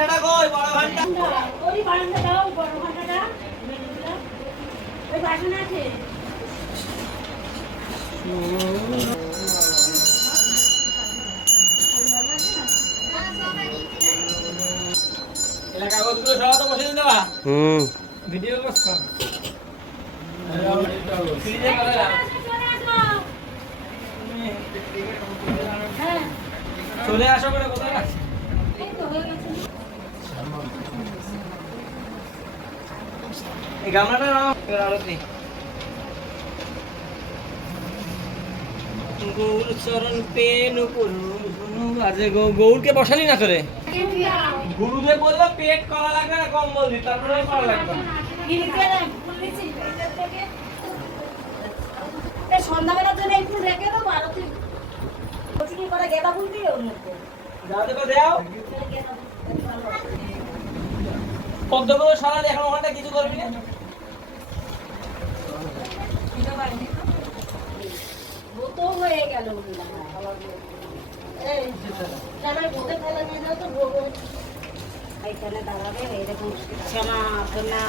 ঘন্টাটা কই বড় ঘন্টা ওই বারান্দা দাও বড় ঘন্টাটা ওই বাসন আছে এলাকা কাগজগুলো সব তো বসে দিন দেবা ভিডিও করছ ফ্রিজে করে দাও চলে আসো করে কোথায় রাখছি এই গামলাটা নাও আরতি গৌর চরণ পেন আজকে গৌরকে বসালি না তোরে গুরুদেব বললো পেট করা লাগবে না কম্বল দি তারপরে করা লাগবে সন্ধ্যাবেলার জন্য একটু রেখে দেবো আর কচুরি করা গেঁদা ফুল দিয়ে ওর মধ্যে যাও দেখো দাও পদ্মগুলো সরালে এখন ওখানটা কিছু করবি না তো হয়ে গেল এই জানাই ভোটে ফেলা নিয়ে যাও তো ভোগ এইখানে দাঁড়াবে এরকম শ্যামা সোনা